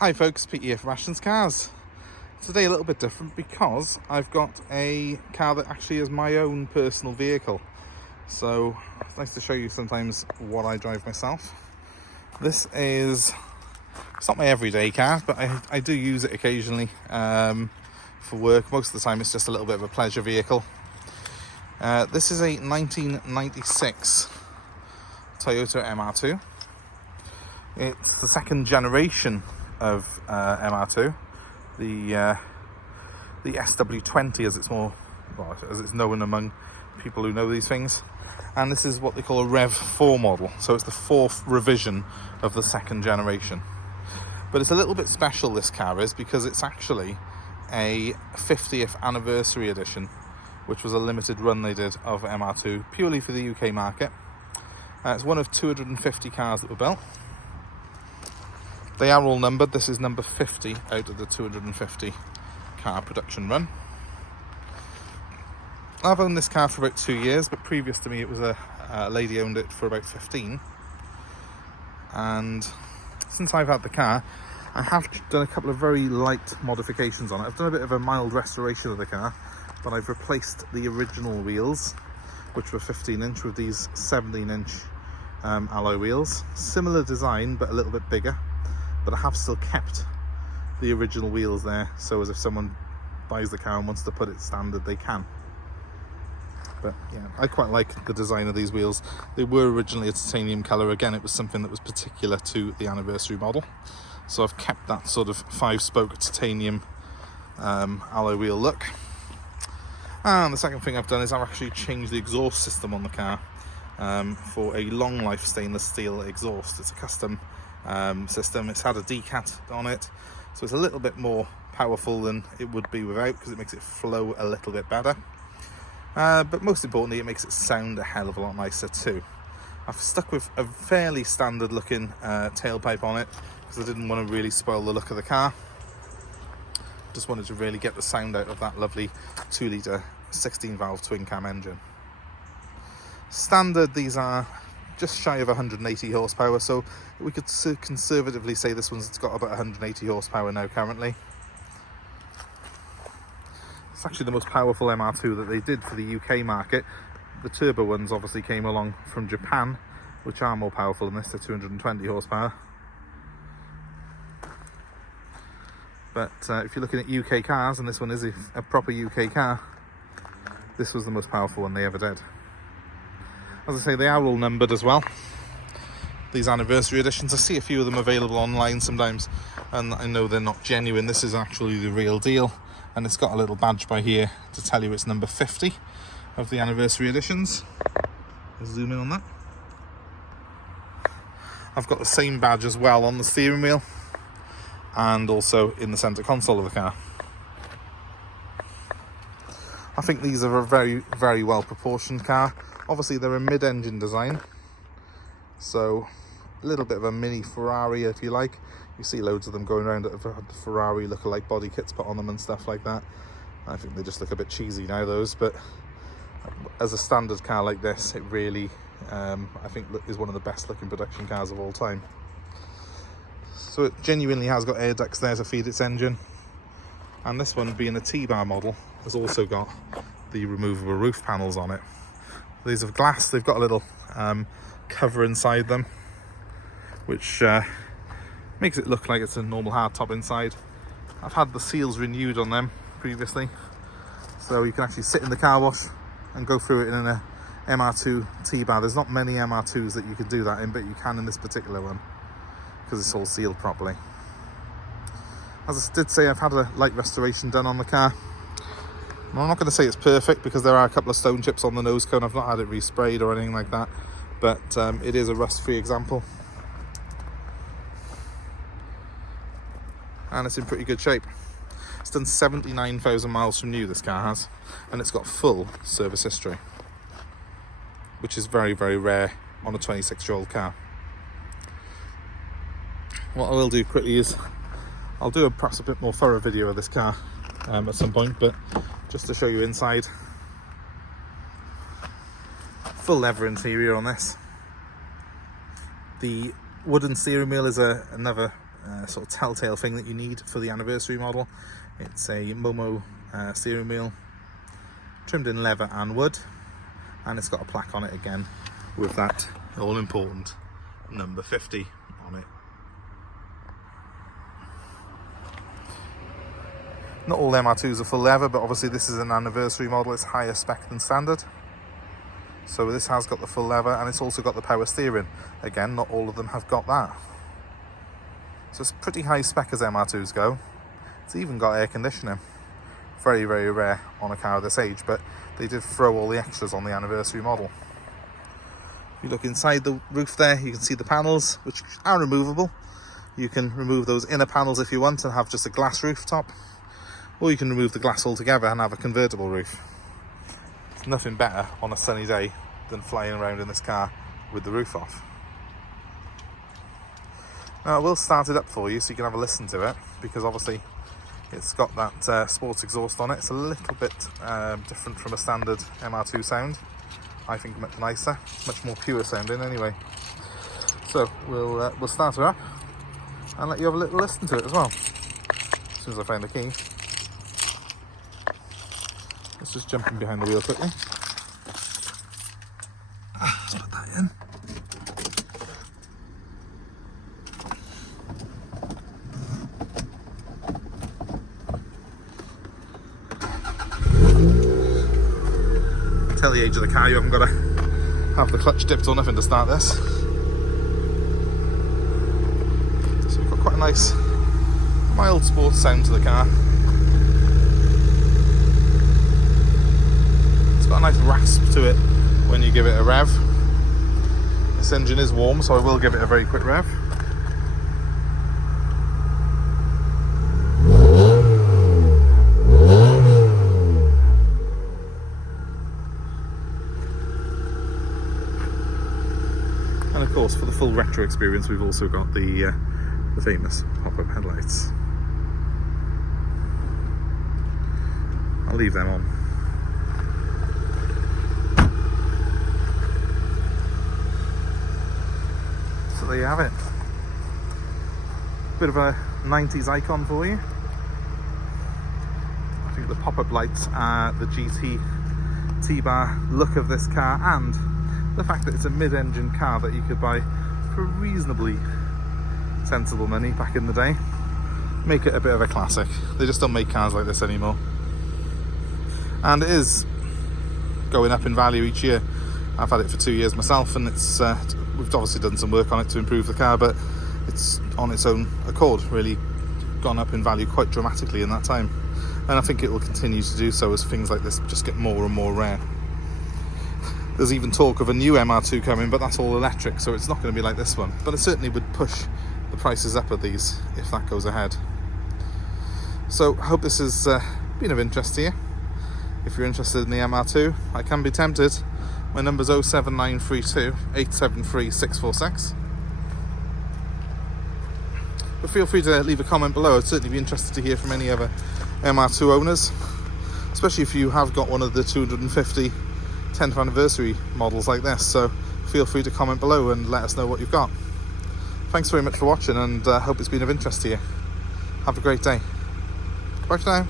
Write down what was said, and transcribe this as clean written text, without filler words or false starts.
Hi folks, Pete here from Ashton's Cars. Today a little bit different because I've got a car that actually is my own personal vehicle. So it's nice to show you sometimes what I drive myself. It's not my everyday car, but I do use it occasionally for work. Most of the time it's just a little bit of a pleasure vehicle. This is a 1996 Toyota MR2. It's the second generation of MR2, the SW20 as it's known among people who know these things, and this is what they call a REV4 model, so it's the fourth revision of the second generation. But it's a little bit special, this car is, because it's actually a 50th anniversary edition, which was a limited run they did of MR2 purely for the UK market. It's one of 250 cars that were built. They are all numbered. This is number 50 out of the 250 car production run. I've owned this car for about 2 years, but previous to me it was a lady owned it for about 15. And since I've had the car, I have done a couple of very light modifications on it. I've done a bit of a mild restoration of the car, but I've replaced the original wheels, which were 15-inch, with these 17-inch alloy wheels. Similar design, but a little bit bigger. But I have still kept the original wheels there, so as if someone buys the car and wants to put it standard, they can. But yeah, I quite like the design of these wheels. They were originally a titanium colour. Again, it was something that was particular to the anniversary model, so I've kept that sort of 5-spoke titanium alloy wheel look. And the second thing I've done is I've actually changed the exhaust system on the car for a long life stainless steel exhaust. It's a custom system. It's had a decat on it, so it's a little bit more powerful than it would be without, because it makes it flow a little bit better. But most importantly, it makes it sound a hell of a lot nicer too. I've stuck with a fairly standard looking tailpipe on it because I didn't want to really spoil the look of the car. Just wanted to really get the sound out of that lovely 2-litre 16-valve twin cam engine. Standard, these are just shy of 180 horsepower, so we could conservatively say this one's got about 180 horsepower now currently. It's actually the most powerful MR2 that they did for the UK market. The turbo ones obviously came along from Japan, which are more powerful than this. They're 220 horsepower. But if you're looking at UK cars, and this one is a proper UK car, this was the most powerful one they ever did. As I say, they are all numbered as well, these anniversary editions. I see a few of them available online sometimes, and I know they're not genuine. This is actually the real deal, and it's got a little badge by here to tell you it's number 50 of the anniversary editions. Let's zoom in on that. I've got the same badge as well on the steering wheel and also in the centre console of the car. I think these are a very, very well proportioned car. Obviously they're a mid-engine design, so a little bit of a mini Ferrari if you like. You see loads of them going around at the Ferrari look-alike body kits put on them and stuff like that. I think they just look a bit cheesy now, those, but as a standard car like this, it really I think is one of the best looking production cars of all time. So it genuinely has got air ducts there to feed its engine, and this one, being a T-Bar model, has also got the removable roof panels on it. These are glass. They've got a little cover inside them, which makes it look like it's a normal hardtop inside. I've had the seals renewed on them previously, so you can actually sit in the car wash and go through it in an MR2 T-Bar. There's not many MR2s that you can do that in, but you can in this particular one because it's all sealed properly. As I did say, I've had a light restoration done on the car. I'm not going to say it's perfect because there are a couple of stone chips on the nose cone. I've not had it resprayed or anything like that, but it is a rust-free example, and it's in pretty good shape. It's done 79,000 miles from new, this car has, and it's got full service history, which is very, very rare on a 26-year-old car. What I will do quickly is I'll do perhaps a bit more thorough video of this car at some point, but just to show you inside. Full leather interior on this. The wooden steering wheel is another sort of telltale thing that you need for the anniversary model. It's a Momo steering wheel, trimmed in leather and wood, and it's got a plaque on it again with that all important number 50 on it. Not all MR2s are full leather, but obviously this is an anniversary model. It's higher spec than standard. So this has got the full leather, and it's also got the power steering. Again, not all of them have got that. So it's pretty high spec as MR2s go. It's even got air conditioning. Very, very rare on a car of this age, but they did throw all the extras on the anniversary model. If you look inside the roof there, you can see the panels, which are removable. You can remove those inner panels if you want and have just a glass rooftop, or you can remove the glass altogether and have a convertible roof. There's nothing better on a sunny day than flying around in this car with the roof off. Now I will start it up for you so you can have a listen to it, because obviously it's got that sports exhaust on it. It's a little bit different from a standard MR2 sound. I think much nicer, much more pure sounding anyway. So we'll start her up and let you have a little listen to it as well. As soon as I find the key. Let's just jump in behind the wheel quickly. Let's put that in. Tell the age of the car, you haven't got to have the clutch dipped or nothing to start this. So we've got quite a nice mild sports sound to the car. It's got a nice rasp to it when you give it a rev. This engine is warm, so I will give it a very quick rev. And of course, for the full retro experience, we've also got the famous pop-up headlights. I'll leave them on. So there you have it. Bit of a 90s icon for you. I think the pop-up lights are the GT T-Bar look of this car, and the fact that it's a mid-engine car that you could buy for reasonably sensible money back in the day make it a bit of a classic. They just don't make cars like this anymore, and it is going up in value each year. I've had it for 2 years myself, and it's we've obviously done some work on it to improve the car, but it's on its own accord really gone up in value quite dramatically in that time, and I think it will continue to do so as things like this just get more and more rare. There's even talk of a new MR2 coming, but that's all electric, so it's not going to be like this one. But it certainly would push the prices up of these if that goes ahead. So I hope this has been of interest to you. If you're interested in the MR2, I can be tempted. My number's 07932 873 646. But feel free to leave a comment below. I'd certainly be interested to hear from any other MR2 owners, especially if you have got one of the 250 10th anniversary models like this. So feel free to comment below and let us know what you've got. Thanks very much for watching, and hope it's been of interest to you. Have a great day. Bye for now.